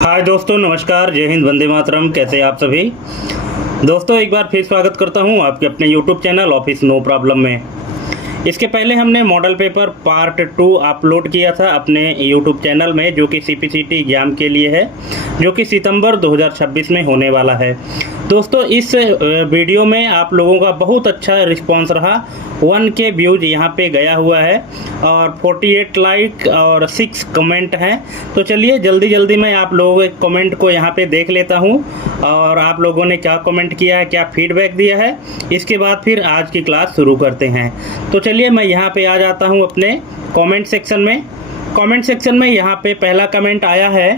हाय दोस्तों, नमस्कार, जय हिंद, वंदे मातरम। कैसे हैं आप सभी दोस्तों? एक बार फिर स्वागत करता हूं आपके अपने YouTube channel office no problem में। इसके पहले हमने मॉडल पेपर पार्ट 2 अपलोड किया था अपने यूट्यूब चैनल में, जो कि सीपीसीटी एग्ज़ाम के लिए है, जो कि सितंबर 2026 में होने वाला है। दोस्तों, इस वीडियो में आप लोगों का बहुत अच्छा रिस्पांस रहा। 1K व्यूज यहाँ पे गया हुआ है और 48 लाइक और 6 कमेंट हैं। तो चलिए जल्दी जल्दी मैं आप लोगों के कमेंट को यहाँ पे देख लेता हूँ और आप लोगों ने क्या कमेंट किया है, क्या फीडबैक दिया है। इसके बाद फिर आज की क्लास शुरू करते हैं। तो चलिए मैं यहाँ पे आ जाता हूँ अपने कमेंट सेक्शन में। कमेंट सेक्शन में यहाँ पे पहला कमेंट आया है,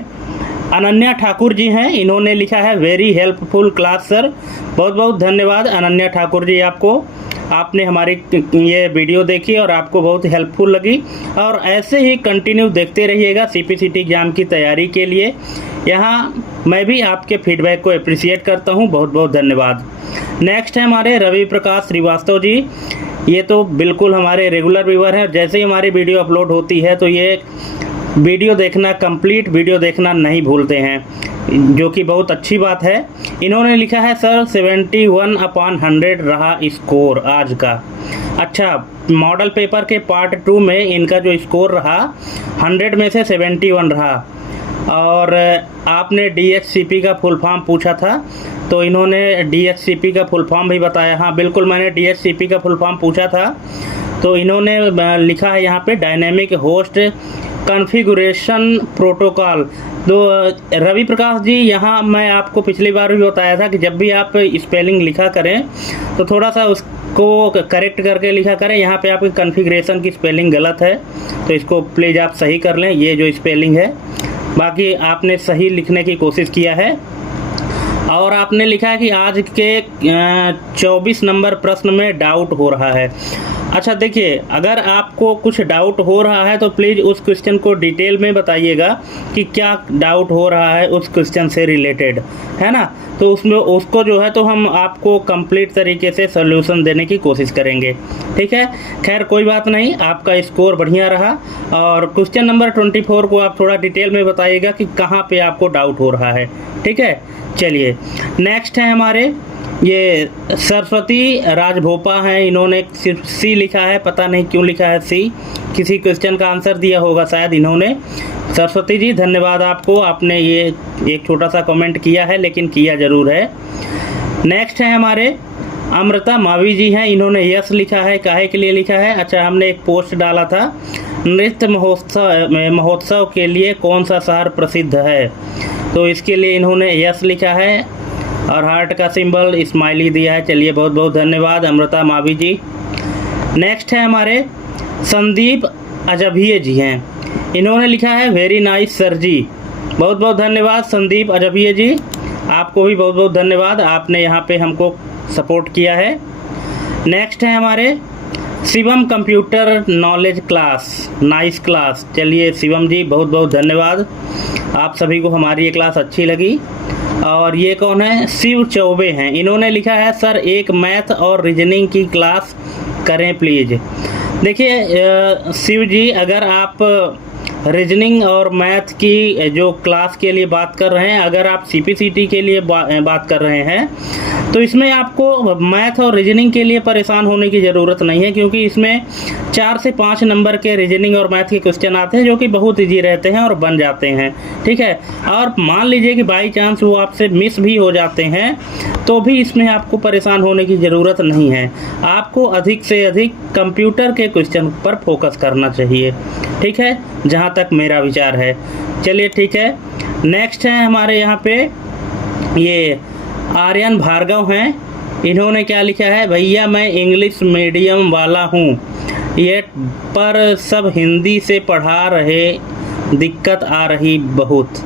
अनन्या ठाकुर जी हैं। इन्होंने लिखा है वेरी हेल्पफुल क्लास सर। बहुत बहुत धन्यवाद अनन्या ठाकुर जी आपको। आपने हमारी ये वीडियो देखी और आपको बहुत हेल्पफुल लगी, और ऐसे ही कंटिन्यू देखते रहिएगा सीपीसीटी एग्ज़ाम की तैयारी के लिए। यहाँ मैं भी आपके फीडबैक को अप्रिशिएट करता हूँ। बहुत बहुत धन्यवाद। नेक्स्ट है हमारे रवि प्रकाश श्रीवास्तव जी। ये तो बिल्कुल हमारे रेगुलर व्यूअर हैं। जैसे ही हमारी वीडियो अपलोड होती है तो ये वीडियो देखना, कंप्लीट वीडियो देखना नहीं भूलते हैं, जो कि बहुत अच्छी बात है। इन्होंने लिखा है सर 71/100 रहा स्कोर आज का। अच्छा, मॉडल पेपर के पार्ट 2 में इनका जो स्कोर रहा 100 में से 71 रहा। और आपने डीएचसीपी का फुल फॉर्म पूछा था, तो इन्होंने डीएचसीपी का फुल फॉर्म भी बताया। हाँ बिल्कुल, मैंने डीएचसीपी का फुल फॉर्म पूछा था। तो इन्होंने लिखा है यहाँ पे डायनेमिक होस्ट कॉन्फ़िगरेशन प्रोटोकॉल। तो रवि प्रकाश जी, यहाँ मैं आपको पिछली बार भी बताया था कि जब भी आप स्पेलिंग लिखा करें तो थोड़ा सा उसको करेक्ट करके लिखा करें। यहाँ पे आपकी कॉन्फ़िगरेशन की स्पेलिंग गलत है, तो इसको प्लीज़ आप सही कर लें, ये जो स्पेलिंग है। बाकी आपने सही लिखने की कोशिश किया है। और आपने लिखा है कि आज के 24 नंबर प्रश्न में डाउट हो रहा है। अच्छा देखिए, अगर आपको कुछ डाउट हो रहा है तो प्लीज़ उस क्वेश्चन को डिटेल में बताइएगा कि क्या डाउट हो रहा है उस क्वेश्चन से रिलेटेड, है ना। तो उसमें उसको जो है तो हम आपको कंप्लीट तरीके से सॉल्यूशन देने की कोशिश करेंगे, ठीक है। खैर कोई बात नहीं, आपका स्कोर बढ़िया रहा। और क्वेश्चन नंबर 24 को आप थोड़ा डिटेल में बताइएगा कि कहाँ पे आपको डाउट हो रहा है, ठीक है। चलिए नेक्स्ट है हमारे ये सरस्वती राजभोपा हैं। इन्होंने सिर्फ सी लिखा है, पता नहीं क्यों लिखा है सी। किसी क्वेश्चन का आंसर दिया होगा शायद इन्होंने। सरस्वती जी धन्यवाद आपको, आपने ये एक छोटा सा कमेंट किया है, लेकिन किया ज़रूर है। नेक्स्ट है हमारे अमृता मावी जी हैं। इन्होंने यस लिखा है। काहे के लिए लिखा है? अच्छा, हमने एक पोस्ट डाला था, नृत्य महोत्सव के लिए कौन सा शहर प्रसिद्ध है, तो इसके लिए इन्होंने यस लिखा है और हार्ट का सिंबल स्माइली दिया है। चलिए बहुत बहुत धन्यवाद अमृता मावी जी। नेक्स्ट है हमारे संदीप अजभिये जी हैं। इन्होंने लिखा है वेरी नाइस सर जी। बहुत बहुत धन्यवाद संदीप अजभिये जी, आपको भी बहुत बहुत धन्यवाद, आपने यहाँ पे हमको सपोर्ट किया है। नेक्स्ट है हमारे Shivam computer knowledge class, nice class. चलिए शिवम जी बहुत बहुत धन्यवाद, आप सभी को हमारी ये क्लास अच्छी लगी। और ये कौन है? शिव चौबे हैं। इन्होंने लिखा है सर एक मैथ और रीजनिंग की क्लास करें प्लीज़। देखिए शिव जी, अगर आप रीजनिंग और मैथ की जो क्लास के लिए बात कर रहे हैं, अगर आप सीपीसीटी के लिए बात कर रहे हैं, तो इसमें आपको मैथ और रीजनिंग के लिए परेशान होने की ज़रूरत नहीं है, क्योंकि इसमें 4 से 5 नंबर के रीजनिंग और मैथ के क्वेश्चन आते हैं, जो कि बहुत ईजी रहते हैं और बन जाते हैं, ठीक है। और मान लीजिए कि बाई चांस वो आपसे मिस भी हो जाते हैं, तो भी इसमें आपको परेशान होने की ज़रूरत नहीं है। आपको अधिक से अधिक कंप्यूटर के क्वेश्चन पर फोकस करना चाहिए, ठीक है, जहाँ तक मेरा विचार है। चलिए ठीक है। नेक्स्ट है हमारे यहाँ पे ये आर्यन भार्गव हैं। इन्होंने क्या लिखा है? भैया मैं इंग्लिश मीडियम वाला हूँ, ये पर सब हिंदी से पढ़ा रहे, दिक्कत आ रही बहुत।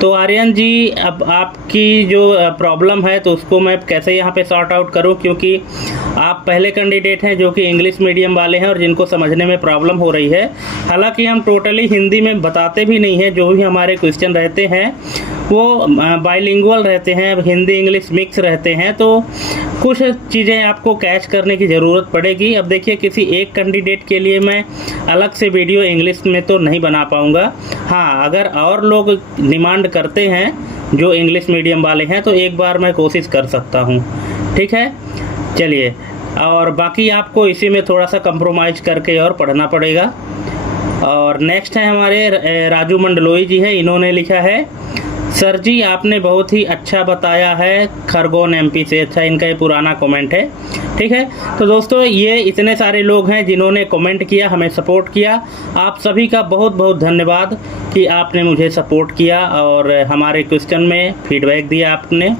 तो आर्यन जी, अब आपकी जो प्रॉब्लम है तो उसको मैं कैसे यहाँ पे सॉर्ट आउट करूँ, क्योंकि आप पहले कैंडिडेट हैं जो कि इंग्लिश मीडियम वाले हैं और जिनको समझने में प्रॉब्लम हो रही है। हालांकि हम टोटली हिंदी में बताते भी नहीं हैं, जो भी हमारे क्वेश्चन रहते हैं वो बाइलिंगुअल रहते हैं, हिंदी इंग्लिश मिक्स रहते हैं, तो कुछ चीज़ें आपको कैच करने की ज़रूरत पड़ेगी। अब देखिए, किसी एक कैंडिडेट के लिए मैं अलग से वीडियो इंग्लिश में तो नहीं बना पाऊँगा। हाँ, अगर और लोग डिमांड करते हैं जो इंग्लिश मीडियम वाले हैं तो एक बार मैं कोशिश कर सकता हूँ। ठीक है, चलिए। और बाकी आपको इसी में थोड़ा सा कंप्रोमाइज़ करके और पढ़ना पड़ेगा। और नेक्स्ट है हमारे राजू मंडलोई जी है, इन्होंने लिखा है, सर जी आपने बहुत ही अच्छा बताया है, खरगोन एमपी से। अच्छा, इनका ये पुराना कमेंट है। ठीक है, तो दोस्तों ये इतने सारे लोग हैं जिन्होंने कमेंट किया, हमें सपोर्ट किया। आप सभी का बहुत बहुत धन्यवाद कि आपने मुझे सपोर्ट किया और हमारे क्वेश्चन में फीडबैक दिया आपने।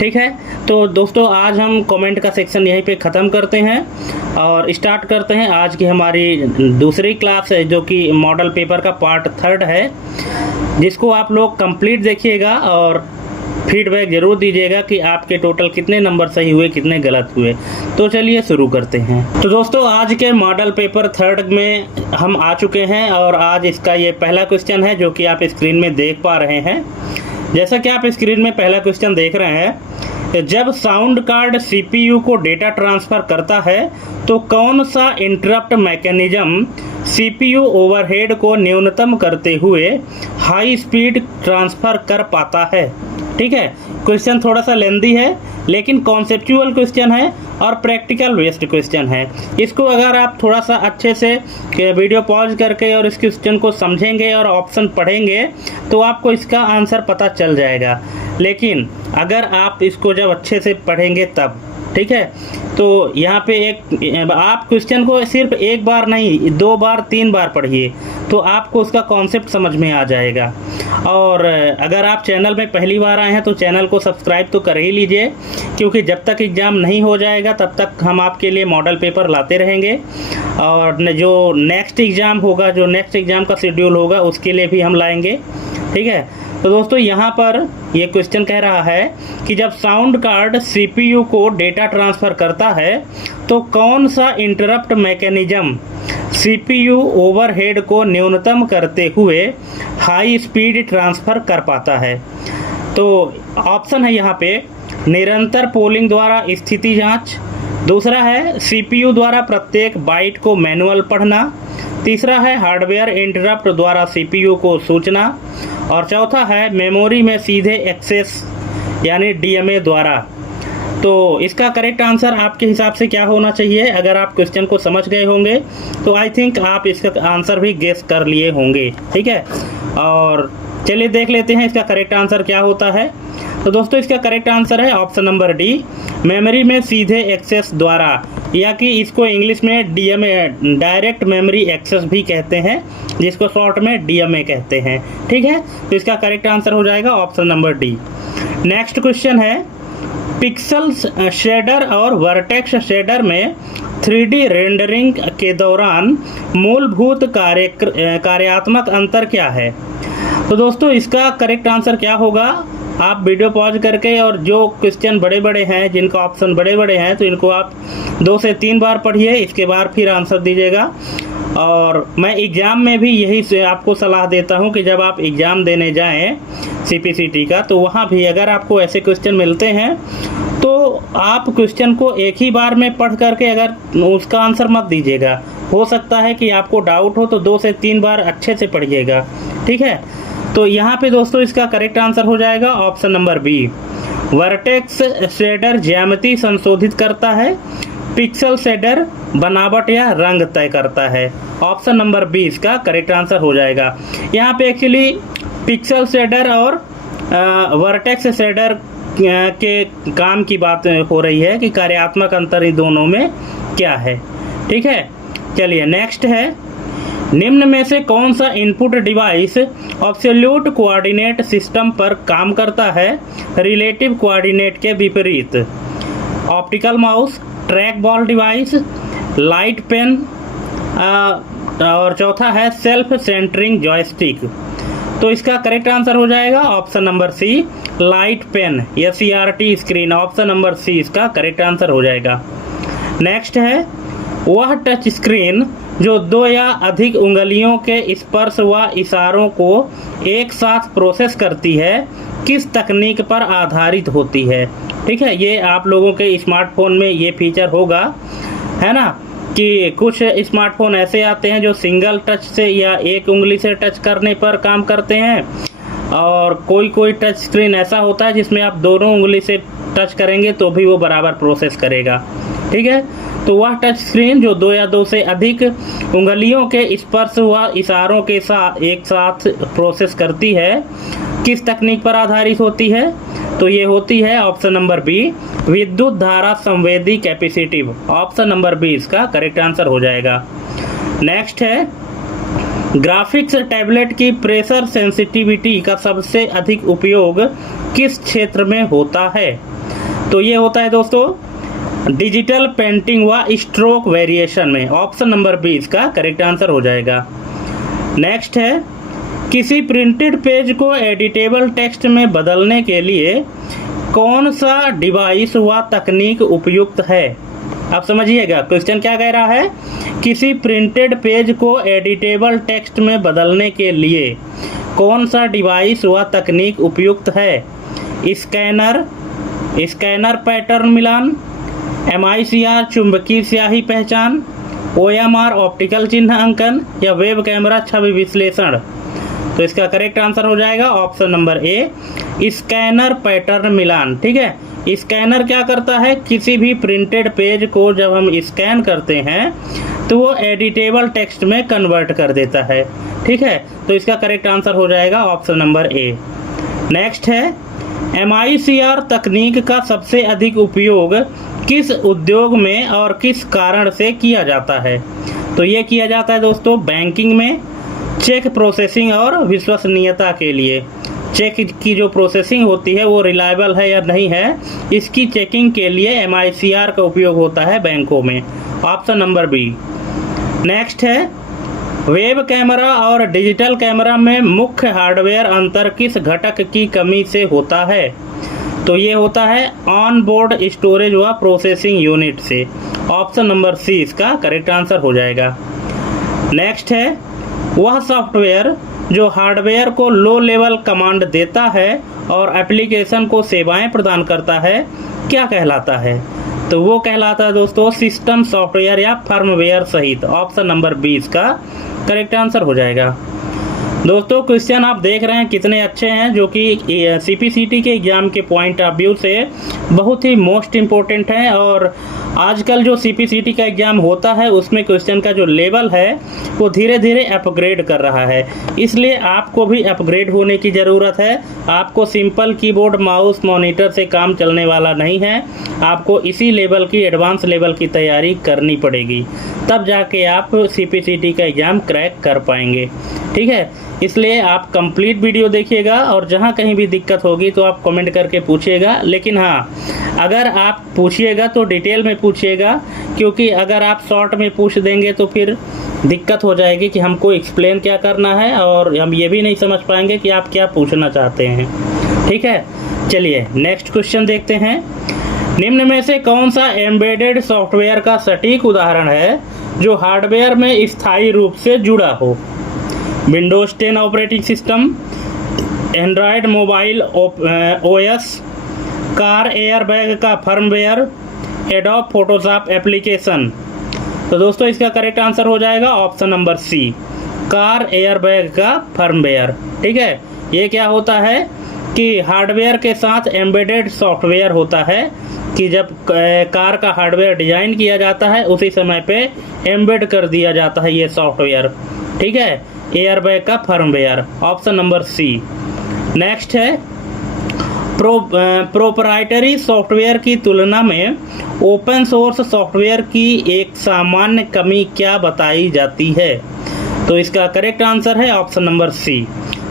ठीक है, तो दोस्तों आज हम कमेंट का सेक्शन यहीं पे ख़त्म करते हैं और स्टार्ट करते हैं आज की हमारी दूसरी क्लास है, जो कि मॉडल पेपर का पार्ट 3 है, जिसको आप लोग कंप्लीट देखिएगा और फीडबैक ज़रूर दीजिएगा कि आपके टोटल कितने नंबर सही हुए, कितने गलत हुए। तो चलिए शुरू करते हैं। तो दोस्तों आज के मॉडल पेपर 3 में हम आ चुके हैं और आज इसका ये पहला क्वेश्चन है जो कि आप स्क्रीन में देख पा रहे हैं। जैसा कि आप स्क्रीन में पहला क्वेश्चन देख रहे हैं, जब साउंड कार्ड सीपीयू को डेटा ट्रांसफ़र करता है तो कौन सा इंटरप्ट मैकेनिज्म सीपीयू ओवरहेड को न्यूनतम करते हुए हाई स्पीड ट्रांसफ़र कर पाता है। ठीक है, क्वेश्चन थोड़ा सा लेंदी है लेकिन कॉन्सेप्चुअल क्वेश्चन है और प्रैक्टिकल बेस्ड क्वेश्चन है। इसको अगर आप थोड़ा सा अच्छे से वीडियो पॉज करके और इस क्वेश्चन को समझेंगे और ऑप्शन पढ़ेंगे तो आपको इसका आंसर पता चल जाएगा। लेकिन अगर आप इसको जब अच्छे से पढ़ेंगे तब, ठीक है, तो यहाँ पे एक आप क्वेश्चन को सिर्फ एक बार नहीं 2 बार 3 बार पढ़िए तो आपको उसका कॉन्सेप्ट समझ में आ जाएगा। और अगर आप चैनल में पहली बार आए हैं तो चैनल को सब्सक्राइब तो कर ही लीजिए, क्योंकि जब तक एग्ज़ाम नहीं हो जाएगा तब तक हम आपके लिए मॉडल पेपर लाते रहेंगे। और जो नेक्स्ट एग्ज़ाम होगा, जो नेक्स्ट एग्ज़ाम का शेड्यूल होगा, उसके लिए भी हम लाएंगे। ठीक है, तो दोस्तों यहाँ पर ये क्वेश्चन कह रहा है कि जब साउंड कार्ड सीपीयू को डेटा ट्रांसफ़र करता है तो कौन सा इंटरप्ट मैकेनिज्म सीपीयू ओवरहेड को न्यूनतम करते हुए हाई स्पीड ट्रांसफ़र कर पाता है। तो ऑप्शन है यहाँ पे निरंतर पोलिंग द्वारा स्थिति जांच, दूसरा है सीपीयू द्वारा प्रत्येक बाइट को मैनुअल पढ़ना, तीसरा है हार्डवेयर इंटरप्ट द्वारा सीपीयू को सूचना, और चौथा है मेमोरी में सीधे एक्सेस यानी डीएमए द्वारा। तो इसका करेक्ट आंसर आपके हिसाब से क्या होना चाहिए? अगर आप क्वेश्चन को समझ गए होंगे तो आई थिंक आप इसका आंसर भी गेस कर लिए होंगे। ठीक है, और चलिए देख लेते हैं इसका करेक्ट आंसर क्या होता है। तो दोस्तों इसका करेक्ट आंसर है ऑप्शन नंबर डी, मेमोरी में सीधे एक्सेस द्वारा, या कि इसको इंग्लिश में डीएमए डायरेक्ट मेमोरी एक्सेस भी कहते हैं, जिसको शॉर्ट में डीएमए कहते हैं। ठीक है, तो इसका करेक्ट आंसर हो जाएगा option number D. Next question है, पिक्सल शेडर और वर्टेक्स शेडर में 3D रेंडरिंग के दौरान मूलभूत कार्यात्मक अंतर क्या है? तो दोस्तों इसका करेक्ट आंसर क्या होगा, आप वीडियो पॉज करके और जो क्वेश्चन बड़े बड़े हैं, जिनका ऑप्शन बड़े बड़े हैं, तो इनको आप 2 से 3 बार पढ़िए, इसके बाद फिर आंसर दीजिएगा। और मैं एग्ज़ाम में भी यही से आपको सलाह देता हूं कि जब आप एग्ज़ाम देने जाएं सीपीसीटी का, तो वहां भी अगर आपको ऐसे क्वेश्चन मिलते हैं तो आप क्वेश्चन को एक ही बार में पढ़ करके अगर उसका आंसर मत दीजिएगा। हो सकता है कि आपको डाउट हो तो 2 से 3 बार अच्छे से पढ़िएगा। ठीक है, तो यहाँ पे दोस्तों इसका करेक्ट आंसर हो जाएगा option number B, vertex shader ज्यामिति संशोधित करता है, पिक्सल शेडर बनावट या रंग तय करता है। ऑप्शन नंबर बी इसका करेक्ट आंसर हो जाएगा। यहाँ पे एक्चुअली पिक्सल शेडर और वर्टेक्स शेडर के काम की बात हो रही है कि कार्यात्मक अंतर इन दोनों में क्या है। ठीक है, चलिए नेक्स्ट है, निम्न में से कौन सा input device absolute coordinate system पर काम करता है रिलेटिव कोऑर्डिनेट के विपरीत? Optical mouse, track ball device, light pen, और चौथा है सेल्फ सेंटरिंग जॉयस्टिक। तो इसका करेक्ट आंसर हो जाएगा option number C, light pen या CRT screen. Option number C इसका करेक्ट आंसर हो जाएगा। नेक्स्ट है, वह टच स्क्रीन जो 2 या अधिक उंगलियों के स्पर्श व इशारों को एक साथ प्रोसेस करती है किस तकनीक पर आधारित होती है। ठीक है, ये आप लोगों के स्मार्टफोन में ये फीचर होगा, है ना, कि कुछ स्मार्टफोन ऐसे आते हैं जो सिंगल टच से या एक उंगली से टच करने पर काम करते हैं, और कोई टच स्क्रीन ऐसा होता है जिसमें आप दोनों उंगली से टच करेंगे तो भी वो बराबर प्रोसेस करेगा। ठीक है, तो वह टच स्क्रीन जो 2 या 2 से अधिक उंगलियों के स्पर्श व इशारों के साथ एक साथ प्रोसेस करती है, किस तकनीक पर आधारित होती है। तो ये होती है ऑप्शन नंबर बी, विद्युत धारा संवेदी कैपेसिटिव। ऑप्शन नंबर बी इसका करेक्ट आंसर हो जाएगा। नेक्स्ट है, ग्राफिक्स टैबलेट की प्रेशर सेंसिटिविटी का सबसे अधिक उपयोग किस क्षेत्र में होता है। तो ये होता है दोस्तों डिजिटल पेंटिंग व स्ट्रोक वेरिएशन में। ऑप्शन नंबर बी इसका करेक्ट आंसर हो जाएगा। नेक्स्ट है, किसी प्रिंटेड पेज को एडिटेबल टेक्स्ट में बदलने के लिए कौन सा डिवाइस व तकनीक उपयुक्त है। आप समझिएगा क्वेश्चन क्या कह रहा है, किसी प्रिंटेड पेज को एडिटेबल टेक्स्ट में बदलने के लिए कौन सा डिवाइस व तकनीक उपयुक्त है। स्कैनर पैटर्न मिलान, MICR चुंबकीय स्याही पहचान, OMR ऑप्टिकल चिन्ह अंकन, या वेब कैमरा छवि विश्लेषण। तो इसका करेक्ट आंसर हो जाएगा option number A, scanner pattern मिलान। ठीक है, स्कैनर क्या करता है, किसी भी प्रिंटेड पेज को जब हम स्कैन करते हैं तो वो एडिटेबल टेक्स्ट में कन्वर्ट कर देता है। ठीक है, तो इसका करेक्ट आंसर हो जाएगा ऑप्शन नंबर ए। नेक्स्ट है, MICR तकनीक का सबसे अधिक उपयोग किस उद्योग में और किस कारण से किया जाता है। तो ये किया जाता है दोस्तों बैंकिंग में, चेक प्रोसेसिंग और विश्वसनीयता के लिए। चेक की जो प्रोसेसिंग होती है वो रिलायबल है या नहीं है, इसकी चेकिंग के लिए MICR का उपयोग होता है बैंकों में। Option number B. नेक्स्ट है, वेब कैमरा और डिजिटल कैमरा में मुख्य हार्डवेयर अंतर किस घटक की कमी से होता है। तो ये होता है ऑन बोर्ड स्टोरेज व प्रोसेसिंग यूनिट से। ऑप्शन नंबर सी इसका करेक्ट आंसर हो जाएगा। नेक्स्ट है, वह सॉफ्टवेयर जो हार्डवेयर को लो लेवल कमांड देता है और एप्लीकेशन को सेवाएं प्रदान करता है क्या कहलाता है। तो वो कहलाता है दोस्तों सिस्टम सॉफ्टवेयर या फर्मवेयर सहित। ऑप्शन नंबर 20 का करेक्ट आंसर हो जाएगा। दोस्तों क्वेश्चन आप देख रहे हैं कितने अच्छे हैं, जो कि CPCT के एग्ज़ाम के पॉइंट ऑफ व्यू से बहुत ही मोस्ट इम्पोर्टेंट है। और आजकल जो CPCT का एग्ज़ाम होता है उसमें क्वेश्चन का जो लेवल है वो धीरे धीरे अपग्रेड कर रहा है, इसलिए आपको भी अपग्रेड होने की ज़रूरत है। आपको सिंपल कीबोर्ड माउस मॉनिटर से काम चलने वाला नहीं है, आपको इसी लेवल की एडवांस लेवल की तैयारी करनी पड़ेगी, तब जाके आप CPCT का एग्ज़ाम क्रैक कर पाएंगे। ठीक है, इसलिए आप कंप्लीट वीडियो देखिएगा और जहाँ कहीं भी दिक्कत होगी तो आप कमेंट करके पूछिएगा। लेकिन हाँ, अगर आप पूछिएगा तो डिटेल में पूछिएगा, क्योंकि अगर आप शॉर्ट में पूछ देंगे तो फिर दिक्कत हो जाएगी कि हमको एक्सप्लेन क्या करना है और हम ये भी नहीं समझ पाएंगे कि आप क्या पूछना चाहते हैं। ठीक है, चलिए नेक्स्ट क्वेश्चन देखते हैं। निम्न में से कौन सा एम्बेडेड सॉफ्टवेयर का सटीक उदाहरण है जो हार्डवेयर में स्थायी रूप से जुड़ा हो। Windows 10 operating system, Android mobile OS, car airbag का फर्मवेयर, एडोब फोटोशॉप एप्लीकेशन। तो दोस्तों इसका करेक्ट आंसर हो जाएगा option number C, car airbag का फर्मवेयर। ठीक है, ये क्या होता है कि हार्डवेयर के साथ एम्बेडेड सॉफ्टवेयर होता है कि जब कार का हार्डवेयर डिजाइन किया जाता है उसी समय पे एम्बेड कर दिया जाता है ये सॉफ्टवेयर। ठीक है, एयरबैग का firmware. Option number C. Next है, प्रोप्राइटरी सॉफ्टवेयर की तुलना में ओपन सोर्स सॉफ्टवेयर की एक सामान्य कमी क्या बताई जाती है। तो इसका करेक्ट आंसर है ऑप्शन नंबर सी,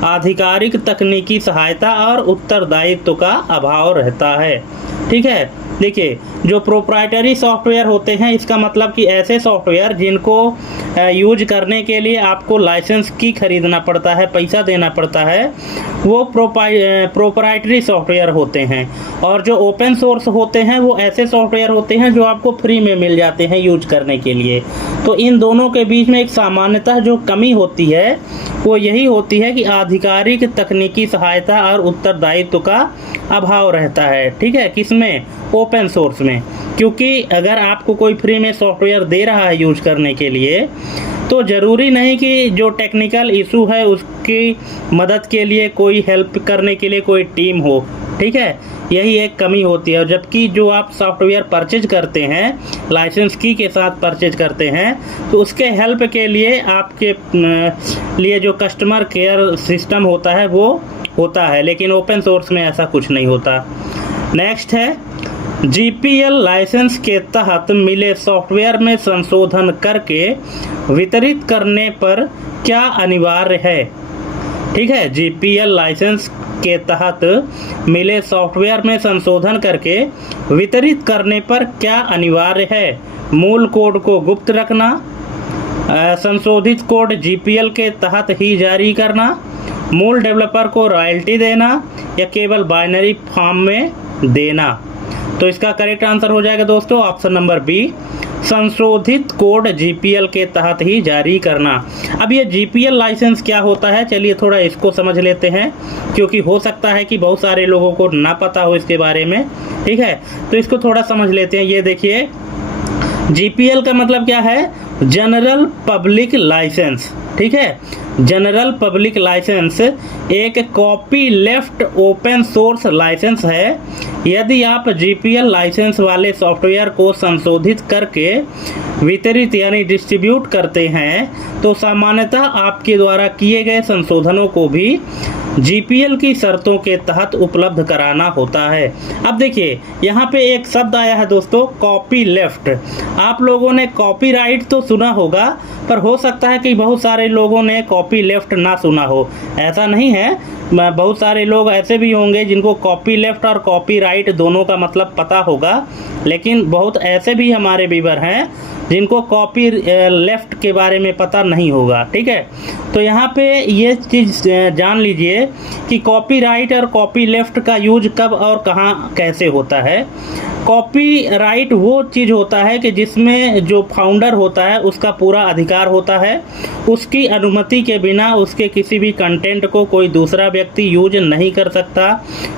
आधिकारिक तकनीकी सहायता और उत्तरदायित्व का अभाव रहता है। ठीक है, देखिए, जो प्रोप्राइटरी सॉफ्टवेयर होते हैं, इसका मतलब कि ऐसे सॉफ्टवेयर जिनको यूज करने के लिए आपको लाइसेंस की खरीदना पड़ता है, पैसा देना पड़ता है, वो प्रोप्राइटरी सॉफ्टवेयर होते हैं। और जो ओपन सोर्स होते हैं वो ऐसे सॉफ्टवेयर होते हैं जो आपको फ्री में मिल जाते हैं यूज करने के लिए। तो इन दोनों के बीच में एक सामान्यतः जो कमी होती है वो यही होती है कि आधिकारिक तकनीकी सहायता और उत्तरदायित्व का अभाव रहता है। ठीक है, किसमें? ओपन सोर्स में। क्योंकि अगर आपको कोई फ्री में सॉफ्टवेयर दे रहा है यूज करने के लिए, तो ज़रूरी नहीं कि जो टेक्निकल इशू है उसकी मदद के लिए कोई हेल्प करने के लिए कोई टीम हो। ठीक है, यही एक कमी होती है। जबकि जो आप सॉफ्टवेयर परचेज करते हैं, लाइसेंस की के साथ परचेज करते हैं, तो उसके हेल्प के लिए आपके लिए जो कस्टमर केयर सिस्टम होता है वो होता है, लेकिन ओपन सोर्स में ऐसा कुछ नहीं होता। नेक्स्ट है, GPL लाइसेंस के तहत मिले सॉफ्टवेयर में संशोधन करके वितरित करने पर क्या अनिवार्य है? ठीक है, GPL लाइसेंस के तहत मिले सॉफ्टवेयर में संशोधन करके वितरित करने पर क्या अनिवार्य है? मूल कोड को गुप्त रखना, संशोधित कोड GPL के तहत ही जारी करना, मूल डेवलपर को रॉयल्टी देना, या केवल बाइनरी फॉर्म में देना। तो इसका करेक्ट आंसर हो जाएगा दोस्तों ऑप्शन नंबर बी, संशोधित कोड GPL के तहत ही जारी करना। अब ये GPL लाइसेंस क्या होता है, चलिए थोड़ा इसको समझ लेते हैं, क्योंकि हो सकता है कि बहुत सारे लोगों को ना पता हो इसके बारे में। ठीक है, तो इसको थोड़ा समझ लेते हैं। ये देखिए, GPL का मतलब क्या है? General public licence. ठीक है, जनरल पब्लिक लाइसेंस एक copy left open source licence है। यदि आप GPL लाइसेंस वाले सॉफ्टवेयर को संशोधित करके वितरित यानी डिस्ट्रीब्यूट करते हैं, तो सामान्यतः आपके द्वारा किए गए संशोधनों को भी GPL की शर्तों के तहत उपलब्ध कराना होता है। अब देखिए, यहाँ पे एक शब्द आया है दोस्तों, कॉपी लेफ्ट। आप लोगों ने कॉपीराइट तो सुना होगा, पर हो सकता है कि बहुत सारे लोगों ने कॉपी लेफ्ट ना सुना हो। ऐसा नहीं है, बहुत सारे लोग ऐसे भी होंगे जिनको कॉपी लेफ्ट और कॉपीराइट दोनों का मतलब पता होगा, लेकिन बहुत ऐसे भी हमारे व्यूअर हैं जिनको कॉपी लेफ्ट के बारे में पता नहीं होगा। ठीक है, तो यहाँ पे ये चीज़ जान लीजिए कि कॉपीराइट और कॉपी लेफ्ट का यूज कब और कहाँ कैसे होता है। कॉपीराइट वो चीज़ होता है कि जिसमें जो फाउंडर होता है उसका पूरा अधिकार होता है, उसकी अनुमति के बिना उसके किसी भी कंटेंट को कोई दूसरा व्यक्ति यूज नहीं कर सकता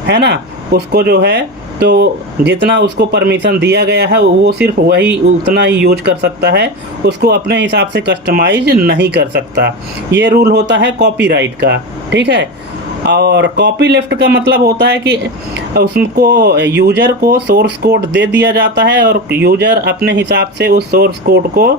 है ना। उसको जो है तो जितना उसको परमिशन दिया गया है वो सिर्फ वही उतना ही यूज कर सकता है, उसको अपने हिसाब से कस्टमाइज नहीं कर सकता। ये रूल होता है कॉपीराइट का। ठीक है, और कॉपी लेफ्ट का मतलब होता है कि उसको यूजर को सोर्स कोड दे दिया जाता है और यूजर अपने हिसाब से उस सोर्स कोड को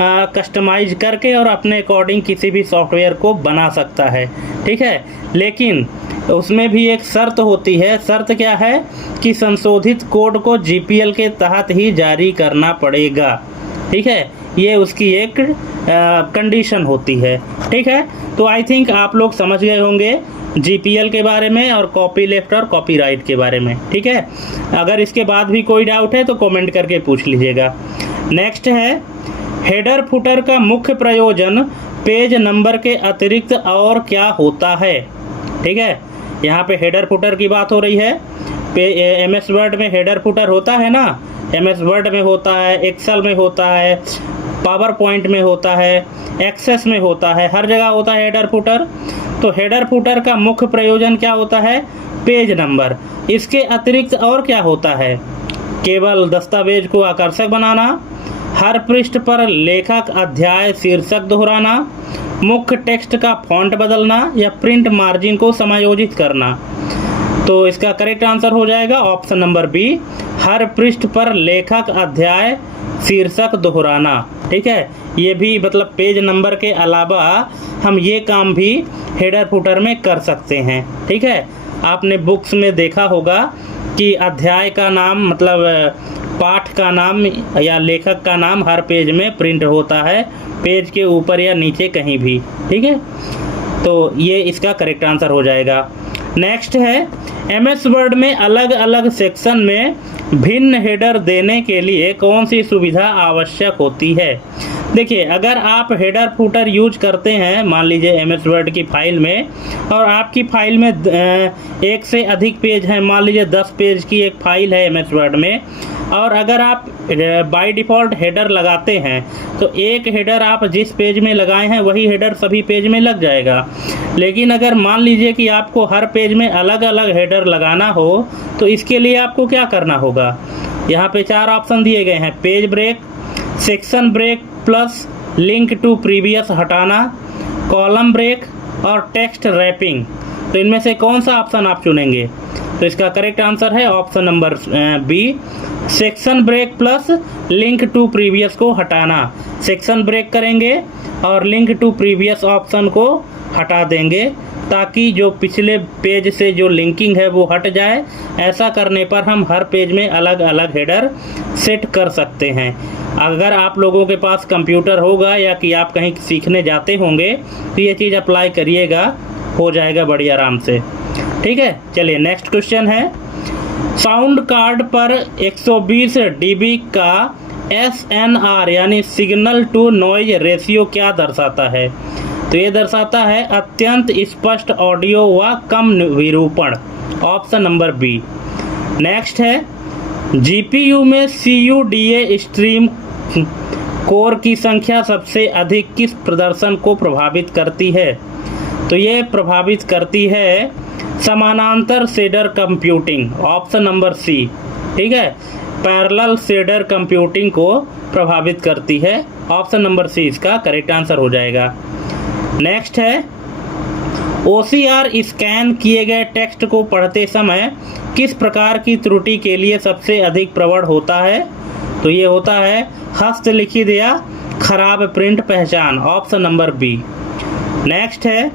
कस्टमाइज करके और अपने अकॉर्डिंग किसी भी सॉफ्टवेयर को बना सकता है। ठीक है, लेकिन उसमें भी एक शर्त होती है। शर्त क्या है कि संशोधित कोड को GPL के तहत ही जारी करना पड़ेगा। ठीक है, ये उसकी एक कंडीशन होती है। ठीक है, तो आई थिंक आप लोग समझ गए होंगे GPL के बारे में और कॉपी लेफ्ट और कॉपीराइट के बारे में। ठीक है, अगर इसके बाद भी कोई डाउट है तो कमेंट करके पूछ लीजिएगा। नेक्स्ट है, हेडर फुटर का मुख्य प्रयोजन पेज नंबर के अतिरिक्त और क्या होता है? ठीक है, यहाँ पे हेडर फुटर की बात हो रही है। MS वर्ड में हेडर फुटर होता है ना, MS वर्ड में होता है, एक्सेल में होता है, पावर पॉइंट में होता है, एक्सेस में होता है, हर जगह होता है हेडर फुटर। तो हेडर फुटर का मुख्य प्रयोजन क्या होता है? Page number. इसके अतिरिक्त और क्या होता है? केवल दस्तावेज को आकर्षक बनाना, हर पृष्ठ पर लेखक अध्याय शीर्षक दोहराना, मुख्य टेक्स्ट का फॉन्ट बदलना या प्रिंट मार्जिन को समायोजित करना। तो इसका करेक्ट आंसर हो जाएगा ऑप्शन नंबर बी, हर पृष्ठ पर लेखक अध्याय शीर्षक दोहराना। ठीक है, ये भी मतलब पेज नंबर के अलावा हम ये काम भी हेडर फुटर में कर सकते हैं। ठीक है, आपने बुक्स में देखा होगा कि अध्याय का नाम मतलब पाठ का नाम या लेखक का नाम हर पेज में प्रिंट होता है, पेज के ऊपर या नीचे कहीं भी। ठीक है, तो ये इसका करेक्ट आंसर हो जाएगा। नेक्स्ट है, MS वर्ड में अलग अलग सेक्शन में भिन्न हेडर देने के लिए कौन सी सुविधा आवश्यक होती है? देखिए, अगर आप हेडर फूटर यूज करते हैं, मान लीजिए एमएस वर्ड की फाइल में, और आपकी फाइल में एक से अधिक पेज हैं, मान लीजिए 10 पेज की एक फाइल है एमएस वर्ड में, और अगर आप बाय डिफ़ॉल्ट हेडर लगाते हैं तो एक हेडर आप जिस पेज में लगाए हैं वही हेडर सभी पेज में लग जाएगा। लेकिन अगर मान लीजिए कि आपको हर पेज में अलग अलग हेडर लगाना हो तो इसके लिए आपको क्या करना होगा? यहाँ पे 4 ऑप्शन दिए गए हैं: page break, section break plus link to previous हटाना, कॉलम ब्रेक और टेक्स्ट रैपिंग। तो इनमें से कौन सा ऑप्शन आप चुनेंगे? तो इसका करेक्ट आंसर है option number B, section break plus link to previous को हटाना। सेक्शन ब्रेक करेंगे और लिंक टू प्रीवियस ऑप्शन को हटा देंगे ताकि जो पिछले पेज से जो लिंकिंग है वो हट जाए। ऐसा करने पर हम हर पेज में अलग अलग हेडर सेट कर सकते हैं। अगर आप लोगों के पास कंप्यूटर होगा या कि आप कहीं सीखने जाते होंगे तो ये चीज़ अप्लाई करिएगा, हो जाएगा बड़ी आराम से। ठीक है, चलिए नेक्स्ट क्वेश्चन है, साउंड कार्ड पर 120 dB का SNR यानी सिग्नल टू नॉइज रेशियो क्या दर्शाता है? तो ये दर्शाता है अत्यंत स्पष्ट ऑडियो व कम विरूपण, ऑप्शन नंबर बी। नेक्स्ट है, GPU में CUDA स्ट्रीम कोर की संख्या सबसे अधिक किस प्रदर्शन को प्रभावित करती है? तो ये प्रभावित करती है समानांतर shader computing, option number C. ठीक है, पैरेलल शेडर कंप्यूटिंग को प्रभावित करती है, ऑप्शन नंबर सी इसका करेक्ट आंसर हो जाएगा। नेक्स्ट है, OCR स्कैन किए गए टेक्स्ट को पढ़ते समय किस प्रकार की त्रुटि के लिए सबसे अधिक प्रवण होता है? तो ये होता है हस्तलिखित या खराब प्रिंट पहचान, ऑप्शन नंबर बी। नेक्स्ट है,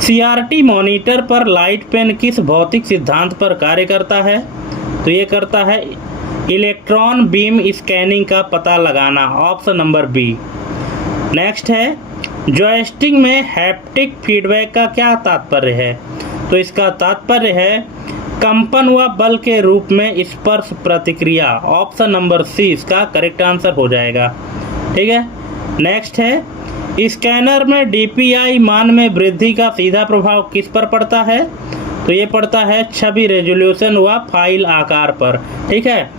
CRT मॉनिटर पर लाइट पेन किस भौतिक सिद्धांत पर कार्य करता है? तो ये करता है इलेक्ट्रॉन बीम स्कैनिंग का पता लगाना, ऑप्शन नंबर बी। नेक्स्ट है, जॉयस्टिक में हैप्टिक फीडबैक का क्या तात्पर्य है? तो इसका तात्पर्य है कंपन व बल के रूप में स्पर्श प्रतिक्रिया, ऑप्शन नंबर सी इसका करेक्ट आंसर हो जाएगा। ठीक है, नेक्स्ट है, स्कैनर में DPI मान में वृद्धि का सीधा प्रभाव किस पर पड़ता है? तो ये पड़ता है छवि रेजोल्यूशन व फाइल आकार पर। ठीक है,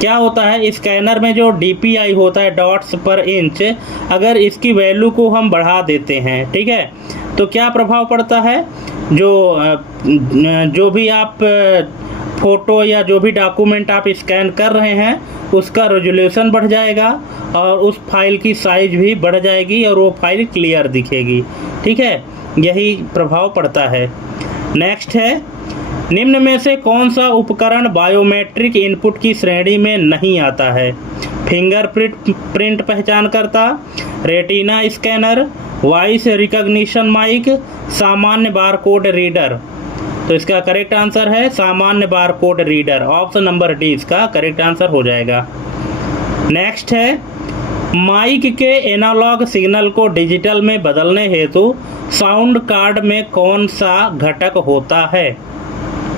क्या होता है स्कैनर में जो DPI होता है डॉट्स पर इंच, अगर इसकी वैल्यू को हम बढ़ा देते हैं, ठीक है, तो क्या प्रभाव पड़ता है? जो भी आप फ़ोटो या जो भी डॉक्यूमेंट आप स्कैन कर रहे हैं उसका रेजोल्यूशन बढ़ जाएगा और उस फाइल की साइज भी बढ़ जाएगी और वो फाइल क्लियर दिखेगी। ठीक है, यही प्रभाव पड़ता है। नेक्स्ट है, निम्न में से कौन सा उपकरण बायोमेट्रिक इनपुट की श्रेणी में नहीं आता है? फिंगरप्रिंट पहचानकर्ता, retina scanner, voice recognition mic, सामान्य बारकोड रीडर। तो इसका करेक्ट आंसर है सामान्य barcode reader, option number D इसका करेक्ट आंसर हो जाएगा। नेक्स्ट है, माइक के एनालॉग सिग्नल को डिजिटल में बदलने हेतु साउंड कार्ड में कौन सा घटक होता है?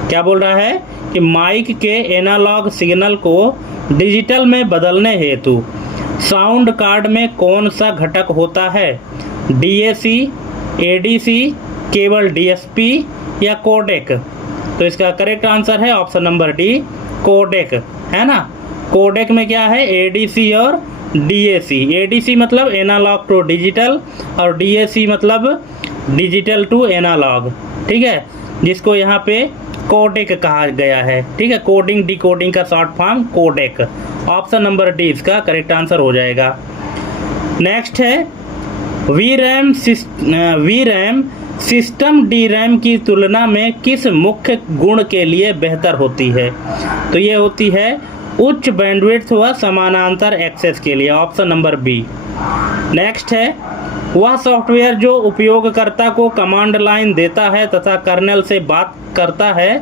क्या बोल रहा है कि माइक के एनालॉग सिग्नल को डिजिटल में बदलने हेतु साउंड कार्ड में कौन सा घटक होता है? DAC, ADC, केवल DSP या कोडेक? तो इसका करेक्ट आंसर है ऑप्शन नंबर डी, कोडेक, है ना। कोडेक में क्या है? ADC और DAC। ADC मतलब एनालॉग टू डिजिटल और DAC मतलब डिजिटल टू एनालॉग। ठीक है, जिसको यहाँ पे कोडेक कहा गया है। ठीक है, कोडिंग डिकोडिंग का short form codec, option number D इसका करेक्ट आंसर हो जाएगा। नेक्स्ट है, VRAM सिस्टम DRAM की तुलना में किस मुख्य गुण के लिए बेहतर होती है? तो ये होती है उच्च बैंडविड्थ व समानांतर एक्सेस के लिए, ऑप्शन नंबर बी। नेक्स्ट है, वह सॉफ्टवेयर जो उपयोगकर्ता को कमांड लाइन देता है तथा कर्नेल से बात करता है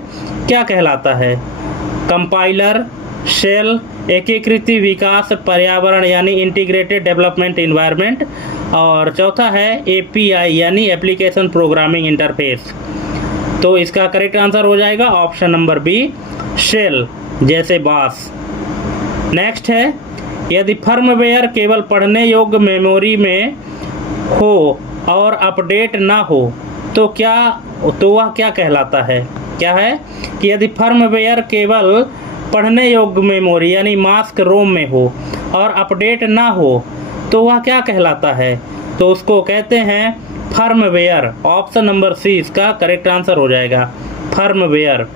क्या कहलाता है? कंपाइलर, शेल, एकीकृत विकास पर्यावरण यानी इंटीग्रेटेड डेवलपमेंट इन्वायरमेंट, और चौथा है API यानी एप्लीकेशन प्रोग्रामिंग इंटरफेस। तो इसका करेक्ट आंसर हो जाएगा ऑप्शन नंबर बी, शेल, जैसे बास। नेक्स्ट है, यदि फर्मवेयर केवल पढ़ने योग्य मेमोरी में हो और अपडेट ना हो तो वह क्या कहलाता है? क्या है कि यदि फर्मवेयर केवल पढ़ने योग्य मेमोरी यानी मास्क रोम में हो और अपडेट ना हो तो वह क्या कहलाता है? तो उसको कहते हैं फर्मवेयर। ऑप्शन नंबर सी इसका करेक्ट आंसर हो जाएगा, फर्मवेयर।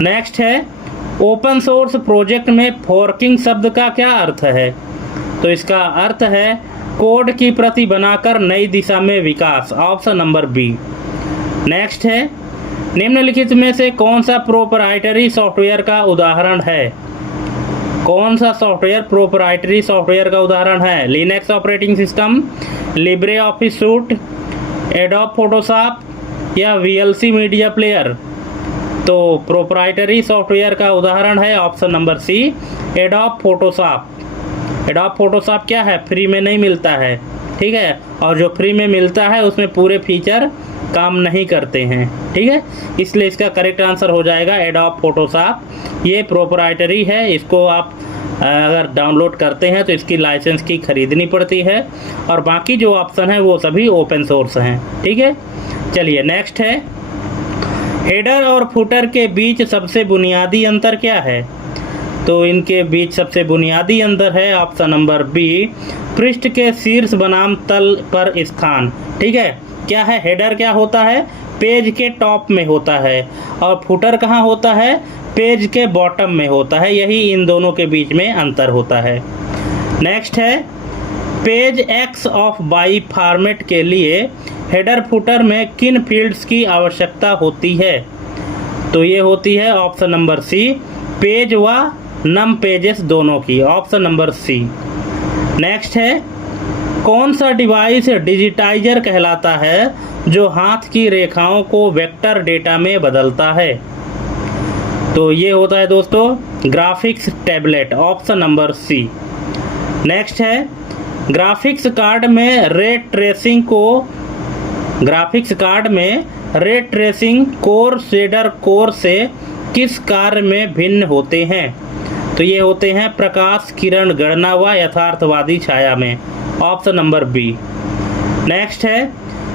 नेक्स्ट है, ओपन सोर्स प्रोजेक्ट में फोर्किंग शब्द का क्या अर्थ है? तो इसका अर्थ है कोड की प्रति बनाकर नई दिशा में विकास। Option number B. नेक्स्ट है, निम्नलिखित में से कौन सा प्रोपराइटरी सॉफ्टवेयर का उदाहरण है? कौन सा सॉफ्टवेयर प्रोपराइटरी सॉफ्टवेयर का उदाहरण है? Linux operating system, LibreOffice suite, Adobe Photoshop या वीएलसी मीडिया प्लेयर? तो प्रोपराइटरी सॉफ्टवेयर का उदाहरण है option number C, Adobe Photoshop. Adobe Photoshop क्या है? फ्री में नहीं मिलता है, ठीक है, और जो फ्री में मिलता है उसमें पूरे फीचर काम नहीं करते हैं, ठीक है, इसलिए इसका करेक्ट आंसर हो जाएगा एडोब फोटोशॉप। ये प्रोपराइटरी है, इसको आप अगर डाउनलोड करते हैं तो इसकी लाइसेंस की खरीदनी पड़ती है और बाकी जो ऑप्शन है वो सभी ओपन सोर्स हैं, ठीक है। चलिए नेक्स्ट है, हेडर और फुटर के बीच सबसे बुनियादी अंतर क्या है? तो इनके बीच सबसे बुनियादी अंतर है ऑप्शन नंबर बी, पृष्ठ के शीर्ष बनाम तल पर स्थान, ठीक है। क्या है? हेडर क्या होता है? पेज के टॉप में होता है और फुटर कहाँ होता है? पेज के बॉटम में होता है। यही इन दोनों के बीच में अंतर होता है। नेक्स्ट है, page x of by format के लिए हेडर फुटर में किन फील्ड्स की आवश्यकता होती है? तो ये होती है ऑप्शन नंबर सी, पेज व नम पेजेस दोनों की। Option number C. नेक्स्ट है, कौन सा डिवाइस डिजिटाइजर कहलाता है जो हाथ की रेखाओं को वेक्टर डेटा में बदलता है? तो ये होता है दोस्तों graphics tablet. Option number C. Next है, ग्राफिक्स कार्ड में ray tracing core shader core से किस कार्य में भिन्न होते हैं? तो ये होते हैं प्रकाश किरण गणना व यथार्थवादी छाया में। Option number B. नेक्स्ट है,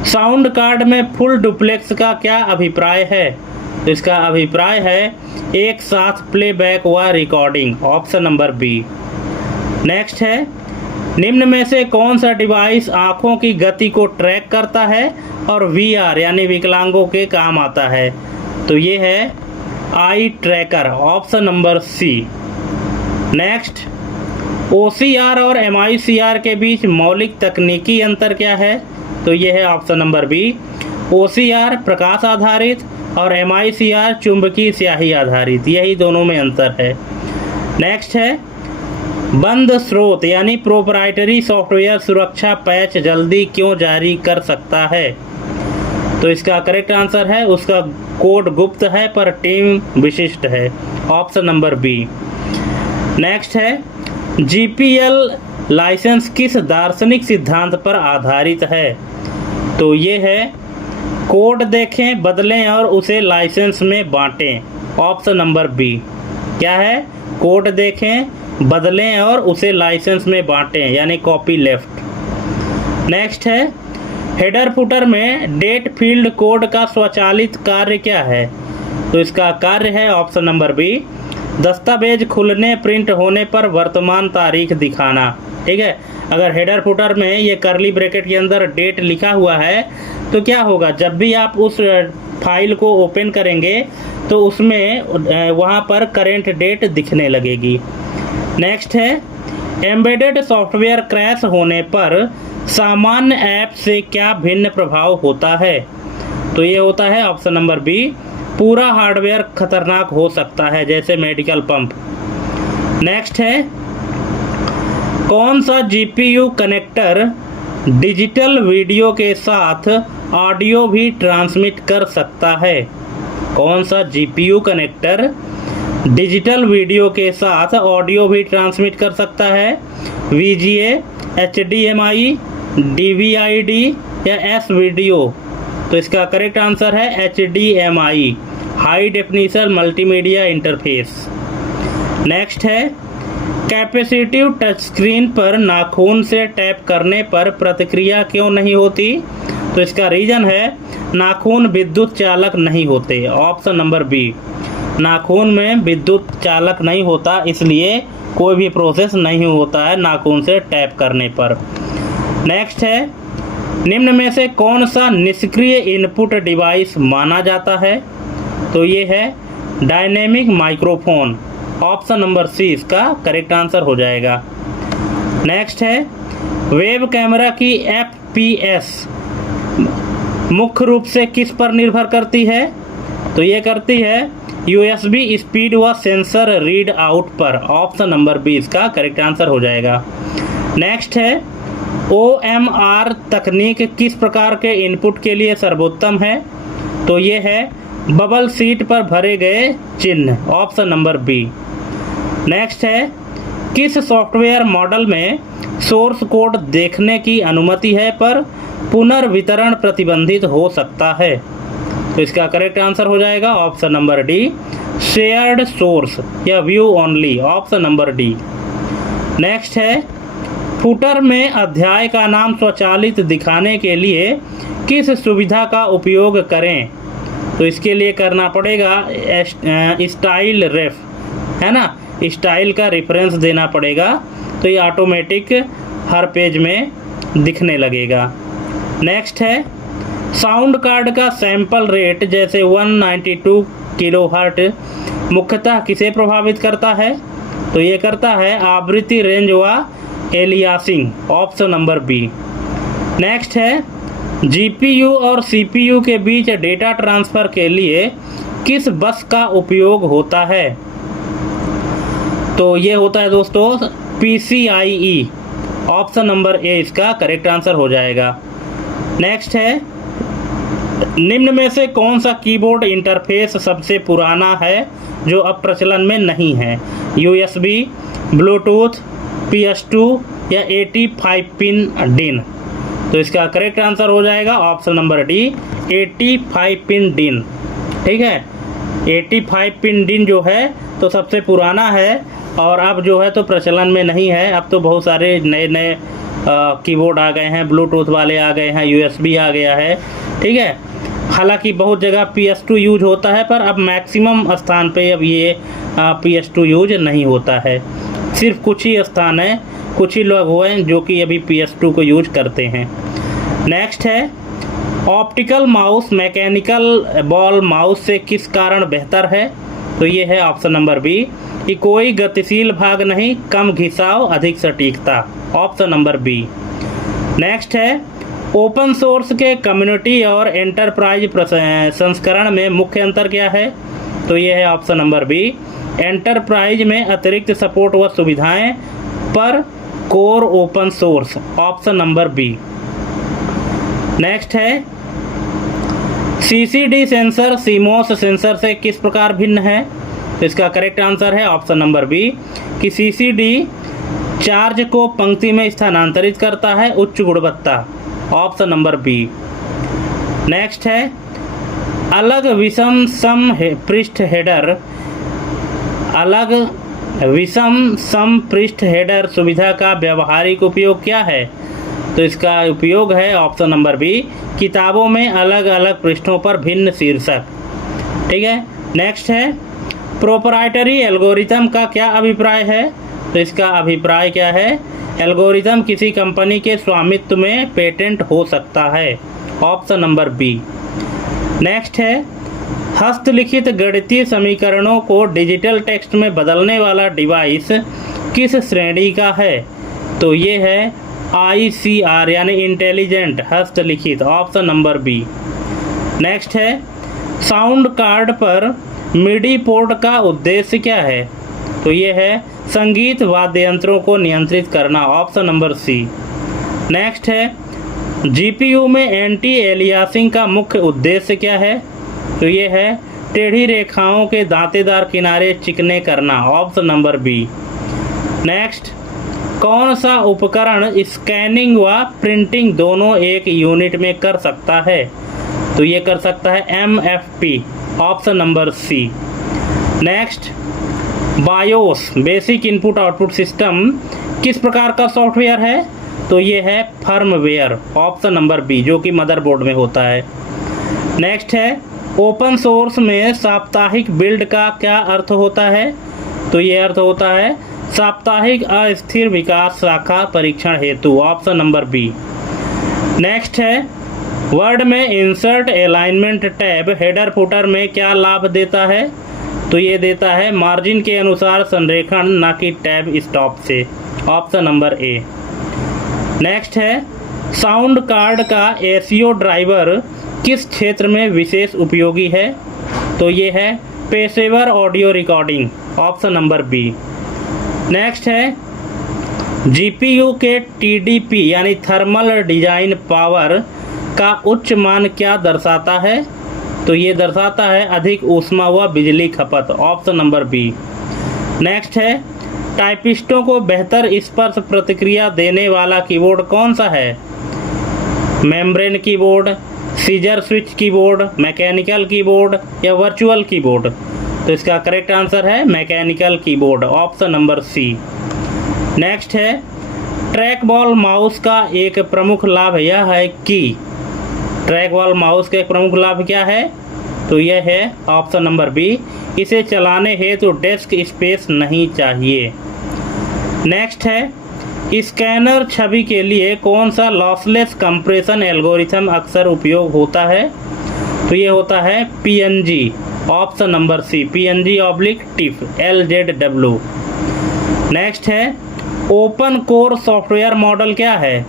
साउंड कार्ड में फुल डुप्लेक्स का क्या अभिप्राय है? तो इसका अभिप्राय है एक साथ प्लेबैक व recording. Option number B. Next है, निम्न में से कौन सा डिवाइस आंखों की गति को ट्रैक करता है और वीआर यानी विकलांगों के काम आता है? तो ये है eye tracker. Option number C. Next, OCR और MICR के बीच मौलिक तकनीकी अंतर क्या है? तो ये है ऑप्शन नंबर बी, OCR प्रकाश आधारित और MICR चुंबकीय स्याही आधारित। यही दोनों में अंतर है। नेक्स्ट है, बंद स्रोत यानी प्रोपराइटरी सॉफ्टवेयर सुरक्षा पैच जल्दी क्यों जारी कर सकता है? तो इसका करेक्ट आंसर है उसका कोड गुप्त है पर टीम विशिष्ट है। Option number B. नेक्स्ट है, GPL लाइसेंस किस दार्शनिक सिद्धांत पर आधारित है? तो ये है कोड देखें, बदलें और उसे लाइसेंस में बांटें। Option number B. क्या है? कोड देखें, बदलें और उसे लाइसेंस में बांटें यानी कॉपी लेफ्ट। नेक्स्ट है, हेडर फुटर में डेट फील्ड कोड का स्वचालित कार्य क्या है? तो इसका कार्य है ऑप्शन नंबर बी, दस्तावेज खुलने प्रिंट होने पर वर्तमान तारीख दिखाना। ठीक है, अगर हेडर फुटर में ये करली ब्रैकेट के अंदर डेट लिखा हुआ है तो क्या होगा, जब भी आप उस फाइल को ओपन करेंगे तो उसमें वहाँ पर करेंट डेट दिखने लगेगी। नेक्स्ट है, एम्बेडेड सॉफ्टवेयर क्रैश होने पर सामान्य ऐप से क्या भिन्न प्रभाव होता है? तो ये होता है ऑप्शन नंबर बी, पूरा हार्डवेयर खतरनाक हो सकता है जैसे मेडिकल पंप। नेक्स्ट है, कौन सा GPU कनेक्टर डिजिटल वीडियो के साथ ऑडियो भी ट्रांसमिट कर सकता है? कौन सा GPU कनेक्टर डिजिटल वीडियो के साथ ऑडियो भी ट्रांसमिट कर सकता है? VGA, HDMI, DVI-D या S वीडियो? तो इसका करेक्ट आंसर है HDMI, high definition multimedia interface. Next है, कैपेसिटिव टच स्क्रीन पर नाखून से टैप करने पर प्रतिक्रिया क्यों नहीं होती? तो इसका रीज़न है नाखून विद्युत चालक नहीं होते। ऑप्शन नंबर बी, नाखून में विद्युत चालक नहीं होता, इसलिए कोई भी प्रोसेस नहीं होता है नाखून से टैप करने पर। नेक्स्ट है, निम्न में से कौन सा निष्क्रिय इनपुट डिवाइस माना जाता है? तो ये है dynamic microphone. Option number C इसका करेक्ट आंसर हो जाएगा। नेक्स्ट है, वेब कैमरा की FPS मुख्य रूप से किस पर निर्भर करती है? तो ये करती है USB स्पीड व सेंसर रीड आउट पर। ऑप्शन नंबर बी इसका करेक्ट आंसर हो जाएगा। नेक्स्ट है, OMR तकनीक किस प्रकार के इनपुट के लिए सर्वोत्तम है? तो ये है बबल शीट पर भरे गए चिन्ह। Option number B. नेक्स्ट है, किस सॉफ्टवेयर मॉडल में सोर्स कोड देखने की अनुमति है पर पुनर्वितरण प्रतिबंधित हो सकता है? तो इसका करेक्ट आंसर हो जाएगा option number D, shared source या view only. Option number D. Next है, फुटर में अध्याय का नाम स्वचालित दिखाने के लिए किस सुविधा का उपयोग करें? तो इसके लिए करना पड़ेगा स्टाइल रेफ, है ना, स्टाइल का रेफरेंस देना पड़ेगा, तो ये ऑटोमेटिक हर पेज में दिखने लगेगा। नेक्स्ट है, साउंड कार्ड का सैंपल रेट जैसे 192 किलोहर्ट्ज़ मुख्यतः किसे प्रभावित करता है? तो ये करता है आवृत्ति रेंज व aliasing. Option number B. Next है, GPU और CPU के बीच डेटा ट्रांसफ़र के लिए किस बस का उपयोग होता है? तो ये होता है दोस्तों PCIe। ऑप्शन नंबर ए इसका करेक्ट आंसर हो जाएगा। नेक्स्ट है, निम्न में से कौन सा कीबोर्ड इंटरफेस सबसे पुराना है जो अब प्रचलन में नहीं है? USB, ब्लूटूथ, PS2 या 85 पिन DIN? तो इसका करेक्ट आंसर हो जाएगा option number D, 85 pin DIN। ठीक है, 85 पिन DIN जो है तो सबसे पुराना है और अब जो है तो प्रचलन में नहीं है। अब तो बहुत सारे नए नए कीबोर्ड आ गए हैं, ब्लूटूथ वाले आ गए हैं, USB आ गया है। ठीक है, हालांकि बहुत जगह PS2 यूज होता है पर अब मैक्सिमम स्थान पे अब ये PS2 यूज नहीं होता है। सिर्फ कुछ ही स्थान है, कुछ ही लोग हुए हैं जो कि अभी PS2 को यूज करते हैं। नेक्स्ट है, optical mouse mechanical ball mouse से किस कारण बेहतर है? तो ये है ऑप्शन नंबर बी, कि कोई गतिशील भाग नहीं, कम घिसाव, अधिक सटीकता। Option number B. नेक्स्ट है, ओपन सोर्स के कम्युनिटी और एंटरप्राइज संस्करण में मुख्य अंतर क्या है? तो ये है ऑप्शन नंबर बी, एंटरप्राइज में अतिरिक्त सपोर्ट व सुविधाएं पर core open source. Option number B. Next है, CCD सेंसर CMOS सेंसर से किस प्रकार भिन्न है? तो इसका करेक्ट आंसर है ऑप्शन नंबर बी, कि CCD चार्ज को पंक्ति में स्थानांतरित करता है, उच्च गुणवत्ता। Option number B. नेक्स्ट है, अलग विषम सम पृष्ठ हेडर, अलग विषम सम पृष्ठ हेडर सुविधा का व्यावहारिक उपयोग क्या है? तो इसका उपयोग है ऑप्शन नंबर बी, किताबों में अलग अलग पृष्ठों पर भिन्न शीर्षक। ठीक है, नेक्स्ट है, प्रोपराइटरी एल्गोरिथम का क्या अभिप्राय है? तो इसका अभिप्राय क्या है? एल्गोरिथम किसी कंपनी के स्वामित्व में पेटेंट हो सकता है। Option number B. नेक्स्ट है, हस्तलिखित गणितीय समीकरणों को डिजिटल टेक्स्ट में बदलने वाला डिवाइस किस श्रेणी का है? तो ये है ICR यानी इंटेलिजेंट हस्तलिखित। Option number B. नेक्स्ट है, साउंड कार्ड पर मिडी पोर्ट का उद्देश्य क्या है? तो ये है संगीत वाद्य यंत्रों को नियंत्रित करना। Option number C. नेक्स्ट है, GPU में एंटी एलियासिंग का मुख्य उद्देश्य क्या है? तो ये है टेढ़ी रेखाओं के दांतेदार किनारे चिकने करना। Option number B. नेक्स्ट, कौन सा उपकरण स्कैनिंग व प्रिंटिंग दोनों एक यूनिट में कर सकता है? तो ये कर सकता है MFP। Option number C. Next, BIOS basic input output system किस प्रकार का सॉफ्टवेयर है? तो ये है फर्मवेयर, ऑप्शन नंबर बी, जो कि मदरबोर्ड में होता है। नेक्स्ट है ओपन सोर्स में साप्ताहिक बिल्ड का क्या अर्थ होता है? तो ये अर्थ होता है साप्ताहिक अस्थिर विकास शाखा परीक्षण हेतु, ऑप्शन नंबर बी। नेक्स्ट है वर्ड में insert alignment tab header footer में क्या लाभ देता है? तो ये देता है मार्जिन के अनुसार संरेखण, ना कि टैब स्टॉप से, ऑप्शन नंबर ए। नेक्स्ट है साउंड कार्ड का एसईओ ड्राइवर किस क्षेत्र में विशेष उपयोगी है? तो ये है पेशेवर audio recording, option number B. Next है जीपीयू के टीडीपी यानी थर्मल डिजाइन पावर का उच्च मान क्या दर्शाता है? तो ये दर्शाता है अधिक ऊष्मा व बिजली खपत, ऑप्शन नंबर बी। नेक्स्ट है टाइपिस्टों को बेहतर स्पर्श प्रतिक्रिया देने वाला कीबोर्ड कौन सा है? Membrane keyboard, scissor switch keyboard, mechanical keyboard या वर्चुअल कीबोर्ड? तो इसका करेक्ट आंसर है mechanical keyboard, option number C. Next है ट्रैक बॉल माउस का एक प्रमुख लाभ यह है कि ट्रैक बॉल माउस का एक प्रमुख लाभ क्या है? तो यह है ऑप्शन नंबर बी, इसे चलाने हेतु डेस्क स्पेस नहीं चाहिए। नेक्स्ट है स्कैनर छवि के लिए कौन सा लॉसलेस कंप्रेशन एल्गोरिथम अक्सर उपयोग होता है? तो ये होता है PNG, option number C, PNG/TIFF LZW। Next है ओपन कोर सॉफ्टवेयर मॉडल क्या है?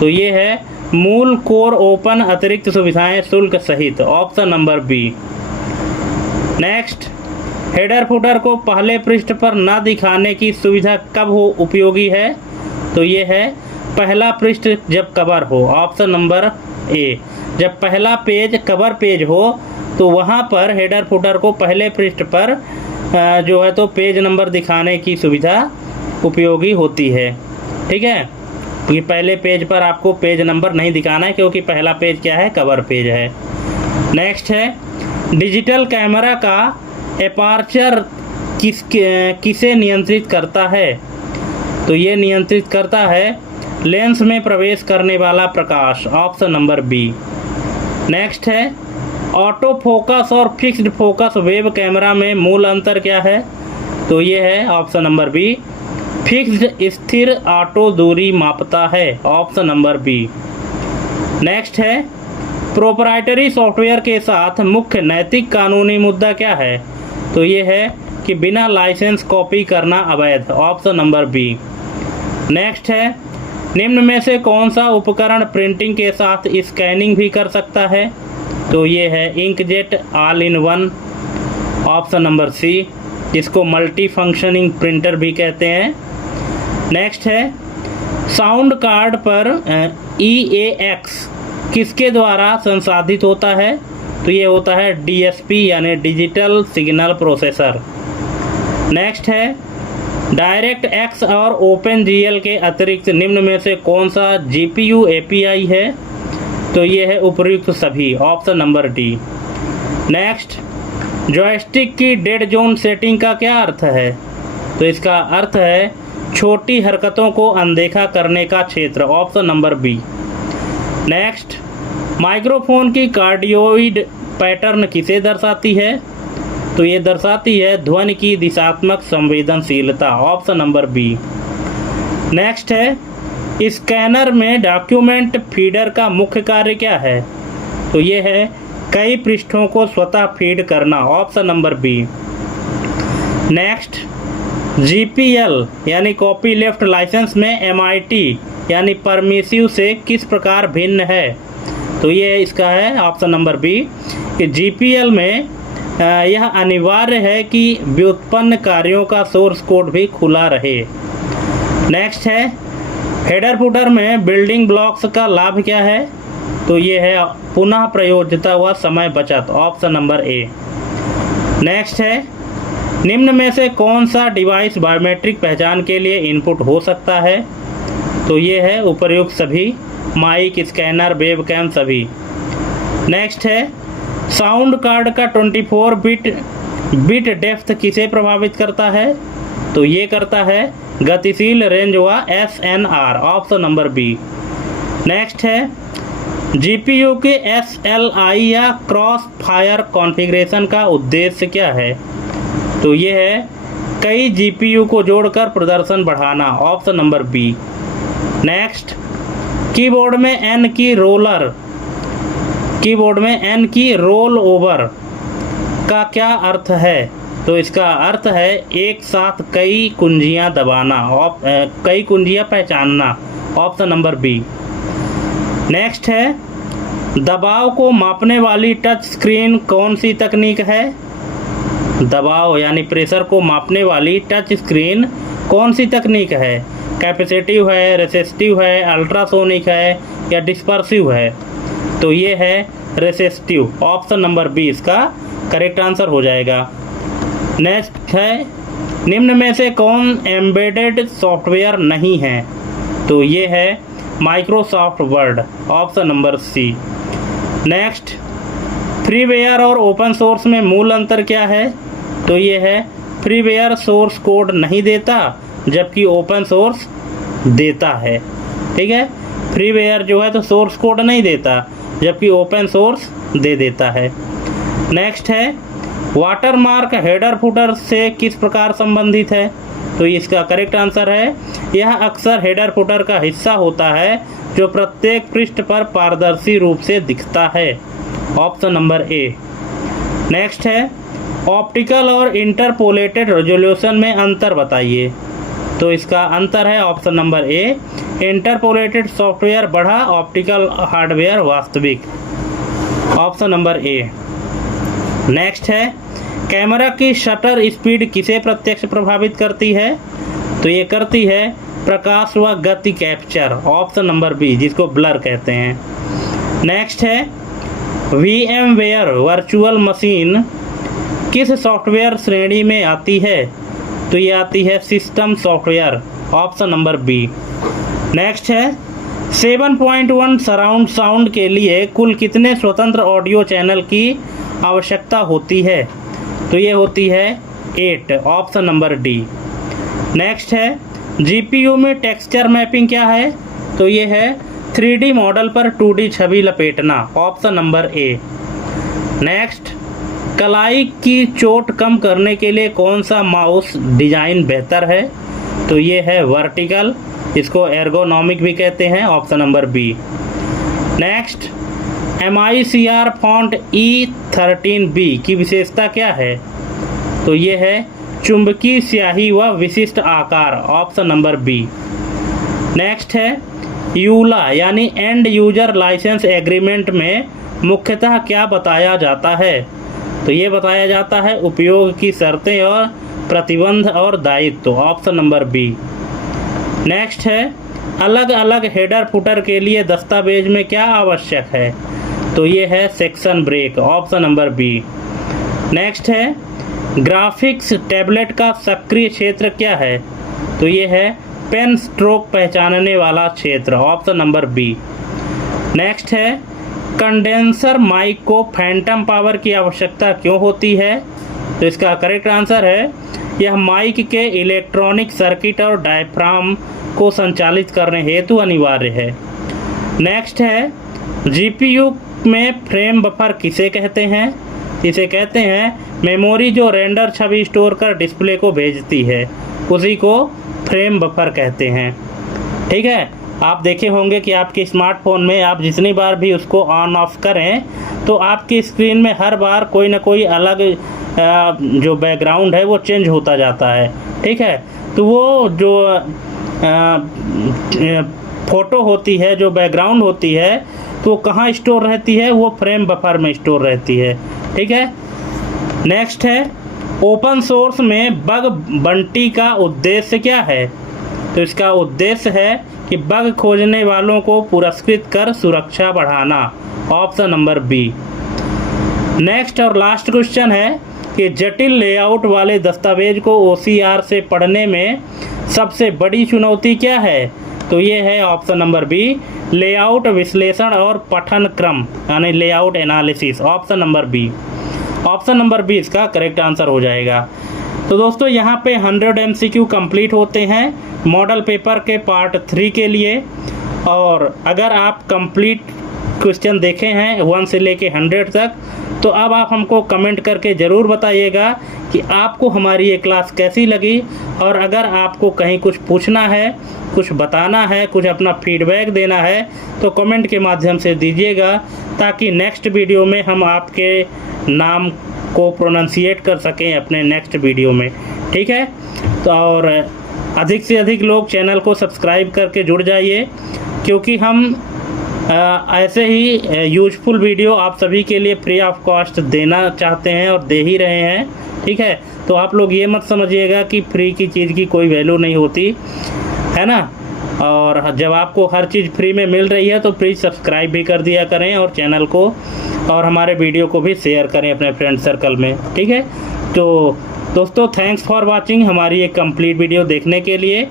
तो ये है मूल कोर ओपन अतिरिक्त सुविधाएं शुल्क सहित, option number B. Next header footer को पहले पृष्ठ पर न दिखाने की सुविधा कब हो उपयोगी है? तो ये है पहला पृष्ठ जब कवर हो, ऑप्शन नंबर ए। जब पहला पेज कवर पेज हो तो वहाँ पर हेडर फुटर को पहले पृष्ठ पर जो है तो पेज नंबर दिखाने की सुविधा उपयोगी होती है। ठीक है, ये पहले पेज पर आपको पेज नंबर नहीं दिखाना है क्योंकि पहला पेज क्या है? कवर पेज है। नेक्स्ट है डिजिटल कैमरा का एपार्चर किसे नियंत्रित करता है? तो ये नियंत्रित करता है लेंस में प्रवेश करने वाला प्रकाश, ऑप्शन नंबर बी। नेक्स्ट है ऑटो फोकस और फिक्स्ड फोकस वेब कैमरा में मूल अंतर क्या है? तो ये है ऑप्शन नंबर बी, फिक्स्ड स्थिर ऑटो दूरी मापता है, ऑप्शन नंबर बी। नेक्स्ट है प्रोप्राइटरी सॉफ्टवेयर के साथ मुख्य नैतिक कानूनी मुद्दा क्या है? तो ये है कि बिना लाइसेंस कॉपी करना अवैध, ऑप्शन नंबर बी। नेक्स्ट है निम्न में से कौन सा उपकरण प्रिंटिंग के साथ स्कैनिंग भी कर सकता है? तो ये है inkjet all in one, option number C, जिसको मल्टी फंक्शनिंग प्रिंटर भी कहते हैं। नेक्स्ट है साउंड कार्ड पर EAX किसके द्वारा संसाधित होता है? तो ये होता है DSP यानी डिजिटल सिग्नल प्रोसेसर। नेक्स्ट है डायरेक्ट एक्स और OpenGL के अतिरिक्त निम्न में से कौन सा GPU API है? तो ये है उपयुक्त सभी, option number D. Next joystick की डेड जोन सेटिंग का क्या अर्थ है? तो इसका अर्थ है छोटी हरकतों को अनदेखा करने का क्षेत्र, option number B. Next microphone की कार्डियोइड पैटर्न किसे दर्शाती है? तो ये दर्शाती है ध्वनि की दिशात्मक संवेदनशीलता, ऑप्शन नंबर बी। नेक्स्ट है स्कैनर में डॉक्यूमेंट फीडर का मुख्य कार्य क्या है? तो ये है कई पृष्ठों को स्वतः फीड करना, option number B. Next GPL यानी कॉपी लेफ्ट लाइसेंस में MIT यानी परमिसिव से किस प्रकार भिन्न है? तो ये इसका है ऑप्शन नंबर बी कि GPL में यह अनिवार्य है कि व्युत्पन्न कार्यों का सोर्स कोड भी खुला रहे। नेक्स्ट है हेडर फुटर में बिल्डिंग ब्लॉक्स का लाभ क्या है? तो ये है पुनः प्रयोज्यता व समय बचत, ऑप्शन नंबर ए। नेक्स्ट है निम्न में से कौन सा डिवाइस बायोमेट्रिक पहचान के लिए इनपुट हो सकता है? तो ये है उपर्युक्त सभी, माइक, स्कैनर, वेबकैम सभी। नेक्स्ट है साउंड कार्ड का 24 बिट बिट डेप्थ किसे प्रभावित करता है? तो ये करता है गतिशील रेंज व SNR, option number B. Next है GPU के SLI या क्रॉस फायर कॉन्फ़िगरेशन का उद्देश्य क्या है? तो ये है कई GPU को जोड़कर प्रदर्शन बढ़ाना, option number B. Next, keyboard में N की रोल ओवर का क्या अर्थ है? तो इसका अर्थ है एक साथ कई कुंजियां दबाना, कई कुंजियां पहचानना, ऑप्शन नंबर बी। नेक्स्ट है दबाव को मापने वाली टच स्क्रीन कौन सी तकनीक है? दबाव यानी प्रेशर को मापने वाली टच स्क्रीन कौन सी तकनीक है? कैपेसिटिव है, रेसिस्टिव है, अल्ट्रासोनिक है या डिस्पर्सिव है? तो ये है रेसिस्टिव, ऑप्शन नंबर बी इसका करेक्ट आंसर हो जाएगा। नेक्स्ट है निम्न में से कौन एम्बेडेड सॉफ्टवेयर नहीं है? तो ये है Microsoft Word, option number C. Next, freeware और ओपन सोर्स में मूल अंतर क्या है? तो ये है फ्रीवेयर सोर्स कोड नहीं देता जबकि ओपन सोर्स देता है। ठीक है, फ्रीवेयर जो है तो सोर्स कोड नहीं देता जबकि ओपन सोर्स दे देता है। नेक्स्ट है वाटरमार्क हेडर फुटर से किस प्रकार संबंधित है? तो इसका करेक्ट आंसर है यह अक्सर हेडर फुटर का हिस्सा होता है जो प्रत्येक पृष्ठ पर पारदर्शी रूप से दिखता है, ऑप्शन नंबर ए। नेक्स्ट है ऑप्टिकल और इंटरपोलेटेड रेजोल्यूशन में अंतर बताइए। तो इसका अंतर है ऑप्शन नंबर ए, इंटरपोलेटेड सॉफ्टवेयर बड़ा, ऑप्टिकल हार्डवेयर वास्तविक, ऑप्शन नंबर ए। नेक्स्ट है कैमरा की शटर स्पीड किसे प्रत्यक्ष प्रभावित करती है? तो ये करती है प्रकाश व गति कैप्चर, ऑप्शन नंबर बी जिसको ब्लर कहते हैं। नेक्स्ट है VMware वर्चुअल मशीन किस सॉफ्टवेयर श्रेणी में आती है? तो ये आती है system software, option number B. Next है 7.1 सराउंड साउंड के लिए कुल कितने स्वतंत्र ऑडियो चैनल की आवश्यकता होती है? तो ये होती है 8, ऑप्शन नंबर डी। नेक्स्ट है GPU में टेक्सचर मैपिंग क्या है? तो ये है 3D मॉडल पर 2D छवि लपेटना, ऑप्शन नंबर ए। नेक्स्ट, कलाई की चोट कम करने के लिए कौन सा माउस डिजाइन बेहतर है? तो ये है वर्टिकल, इसको एर्गोनॉमिक भी कहते हैं, option number B. Next, MICR font E13B की विशेषता क्या है? तो ये है चुंबकीय स्याही व विशिष्ट आकार, ऑप्शन नंबर बी। नेक्स्ट है यूला यानी एंड यूजर लाइसेंस एग्रीमेंट में मुख्यतः क्या बताया जाता है? तो ये बताया जाता है उपयोग की शर्तें और प्रतिबंध और दायित्व, ऑप्शन नंबर बी। नेक्स्ट है अलग अलग हेडर फुटर के लिए दस्तावेज में क्या आवश्यक है? तो ये है section break, option number B. Next है ग्राफिक्स टैबलेट का सक्रिय क्षेत्र क्या है? तो ये है पेन स्ट्रोक पहचानने वाला क्षेत्र, ऑप्शन नंबर बी। नेक्स्ट है कंडेंसर माइक को फैंटम पावर की आवश्यकता क्यों होती है? तो इसका करेक्ट आंसर है यह माइक के इलेक्ट्रॉनिक सर्किट और डायफ्राम को संचालित करने हेतु अनिवार्य है। नेक्स्ट है GPU में फ्रेम बफर किसे कहते हैं? इसे कहते हैं मेमोरी जो रेंडर छवि स्टोर कर डिस्प्ले को भेजती है, उसी को फ्रेम बफर कहते हैं। ठीक है, आप देखे होंगे कि आपके स्मार्टफोन में आप जितनी बार भी उसको ऑन ऑफ करें तो आपकी स्क्रीन में हर बार कोई ना कोई अलग जो बैकग्राउंड है वो चेंज होता जाता है। ठीक है, तो वो जो फ़ोटो होती है, जो बैकग्राउंड होती है, तो कहाँ स्टोर रहती है? वो फ्रेम बफर में स्टोर रहती है। ठीक है। नेक्स्ट है ओपन सोर्स में बग बंटी का उद्देश्य क्या है? तो इसका उद्देश्य है कि बग खोजने वालों को पुरस्कृत कर सुरक्षा बढ़ाना, ऑप्शन नंबर बी। नेक्स्ट और लास्ट क्वेश्चन है कि जटिल लेआउट वाले दस्तावेज को OCR से पढ़ने में सबसे बड़ी चुनौती क्या है? तो ये है ऑप्शन नंबर बी, लेआउट विश्लेषण और पठन क्रम यानी layout analysis, option number B. Option number B इसका करेक्ट आंसर हो जाएगा। तो दोस्तों यहाँ पे 100 MCQ कंप्लीट होते हैं मॉडल पेपर के पार्ट 3 के लिए। और अगर आप कंप्लीट क्वेश्चन देखे हैं 1 से लेके 100 तक, तो अब आप हमको कमेंट करके ज़रूर बताइएगा कि आपको हमारी ये क्लास कैसी लगी। और अगर आपको कहीं कुछ पूछना है, कुछ बताना है, कुछ अपना फीडबैक देना है, तो कमेंट के माध्यम से दीजिएगा, ताकि नेक्स्ट वीडियो में हम आपके नाम को प्रोनाउंसिएट कर सकें अपने नेक्स्ट वीडियो में। ठीक है, तो और अधिक से अधिक लोग चैनल को सब्सक्राइब करके जुड़ जाइए, क्योंकि हम ऐसे ही यूजफुल वीडियो आप सभी के लिए फ्री ऑफ कॉस्ट देना चाहते हैं और दे ही रहे हैं। ठीक है, तो आप लोग ये मत समझिएगा कि फ्री की चीज़ की कोई वैल्यू नहीं होती है ना। और जब आपको हर चीज़ फ्री में मिल रही है तो प्लीज़ सब्सक्राइब भी कर दिया करें और चैनल को और हमारे वीडियो को भी शेयर करें अपने फ्रेंड सर्कल में। ठीक है, तो दोस्तों थैंक्स फॉर वाचिंग हमारी एक कंप्लीट वीडियो देखने के लिए,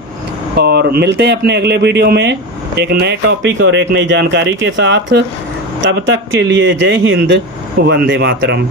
और मिलते हैं अपने अगले वीडियो में एक नए टॉपिक और एक नई जानकारी के साथ। तब तक के लिए जय हिंद, वंदे मातरम।